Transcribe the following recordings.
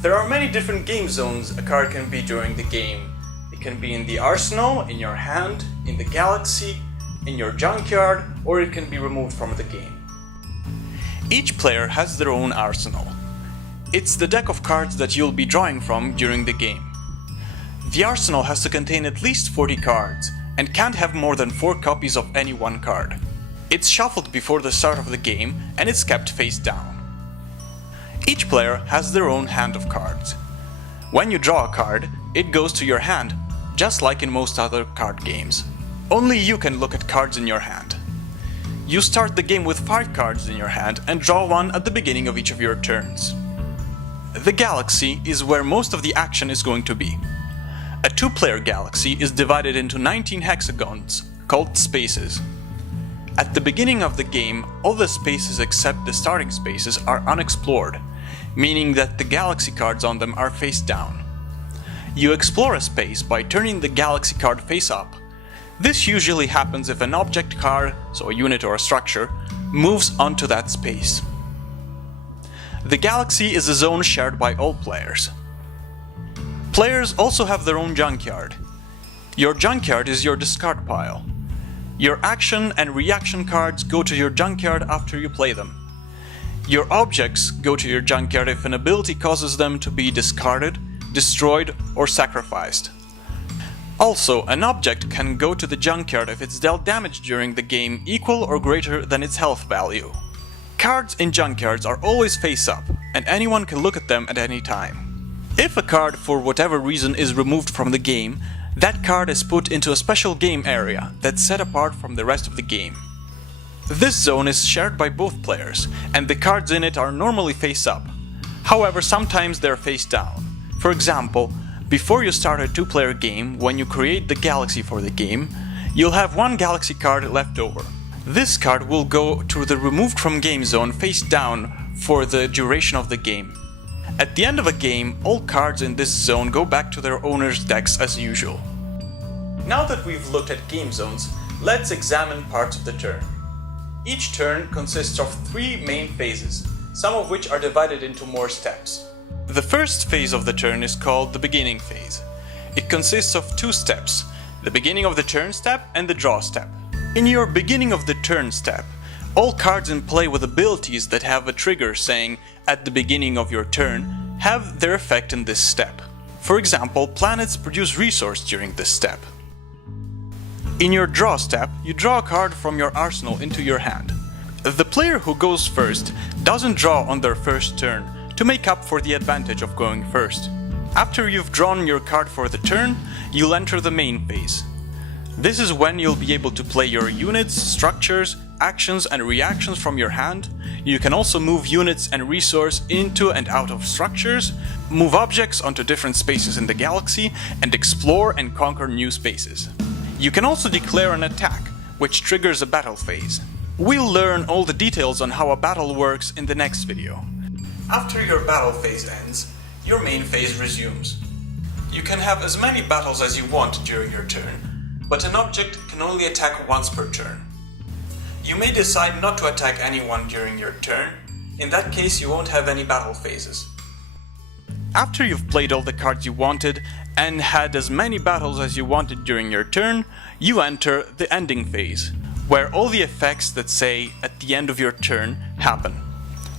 There are many different game zones a card can be during the game. It can be in the arsenal, in your hand, in the galaxy, in your junkyard, or it can be removed from the game. Each player has their own arsenal. It's the deck of cards that you'll be drawing from during the game. The arsenal has to contain at least 40 cards and can't have more than 4 copies of any one card. It's shuffled before the start of the game and it's kept face down. Each player has their own hand of cards. When you draw a card, it goes to your hand, just like in most other card games. Only you can look at cards in your hand. You start the game with 5 cards in your hand and draw one at the beginning of each of your turns. The galaxy is where most of the action is going to be. A 2-player galaxy is divided into 19 hexagons, called spaces. At the beginning of the game, all the spaces except the starting spaces are unexplored, meaning that the galaxy cards on them are face down. You explore a space by turning the galaxy card face up. This usually happens if an object card, so a unit or a structure, moves onto that space. The galaxy is a zone shared by all players. Players also have their own junkyard. Your junkyard is your discard pile. Your action and reaction cards go to your junkyard after you play them. Your objects go to your junkyard if an ability causes them to be discarded, destroyed, or sacrificed. Also, an object can go to the junkyard if it's dealt damage during the game equal or greater than its health value. Cards in junkyards are always face up, and anyone can look at them at any time. If a card, for whatever reason, is removed from the game, that card is put into a special game area that's set apart from the rest of the game. This zone is shared by both players, and the cards in it are normally face up. However, sometimes they're face down. For example, before you start a 2-player game, when you create the galaxy for the game, you'll have one galaxy card left over. This card will go to the removed from game zone face down for the duration of the game. At the end of a game, all cards in this zone go back to their owner's decks as usual. Now that we've looked at game zones, let's examine parts of the turn. Each turn consists of 3 main phases, some of which are divided into more steps. The first phase of the turn is called the beginning phase. It consists of 2 steps, the beginning of the turn step and the draw step. In your beginning of the turn step, all cards in play with abilities that have a trigger saying "at the beginning of your turn" have their effect in this step. For example, planets produce resource during this step. In your draw step, you draw a card from your arsenal into your hand. The player who goes first doesn't draw on their first turn to make up for the advantage of going first. After you've drawn your card for the turn, you'll enter the main phase. This is when you'll be able to play your units, structures, actions and reactions from your hand. You can also move units and resource into and out of structures, move objects onto different spaces in the galaxy, and explore and conquer new spaces. You can also declare an attack, which triggers a battle phase. We'll learn all the details on how a battle works in the next video. After your battle phase ends, your main phase resumes. You can have as many battles as you want during your turn, but an object can only attack once per turn. You may decide not to attack anyone during your turn. In that case, you won't have any battle phases. After you've played all the cards you wanted and had as many battles as you wanted during your turn, you enter the ending phase, where all the effects that say "at the end of your turn" happen.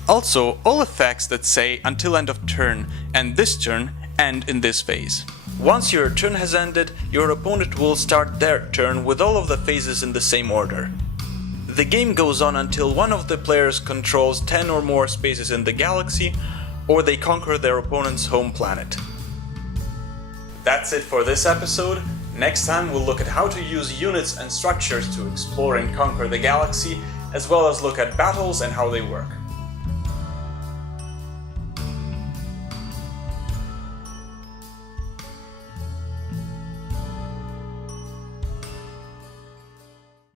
Also, all effects that say "until end of turn" and "this turn" end in this phase. Once your turn has ended, your opponent will start their turn with all of the phases in the same order. The game goes on until one of the players controls 10 or more spaces in the galaxy, or they conquer their opponent's home planet. That's it for this episode. Next time we'll look at how to use units and structures to explore and conquer the galaxy, as well as look at battles and how they work.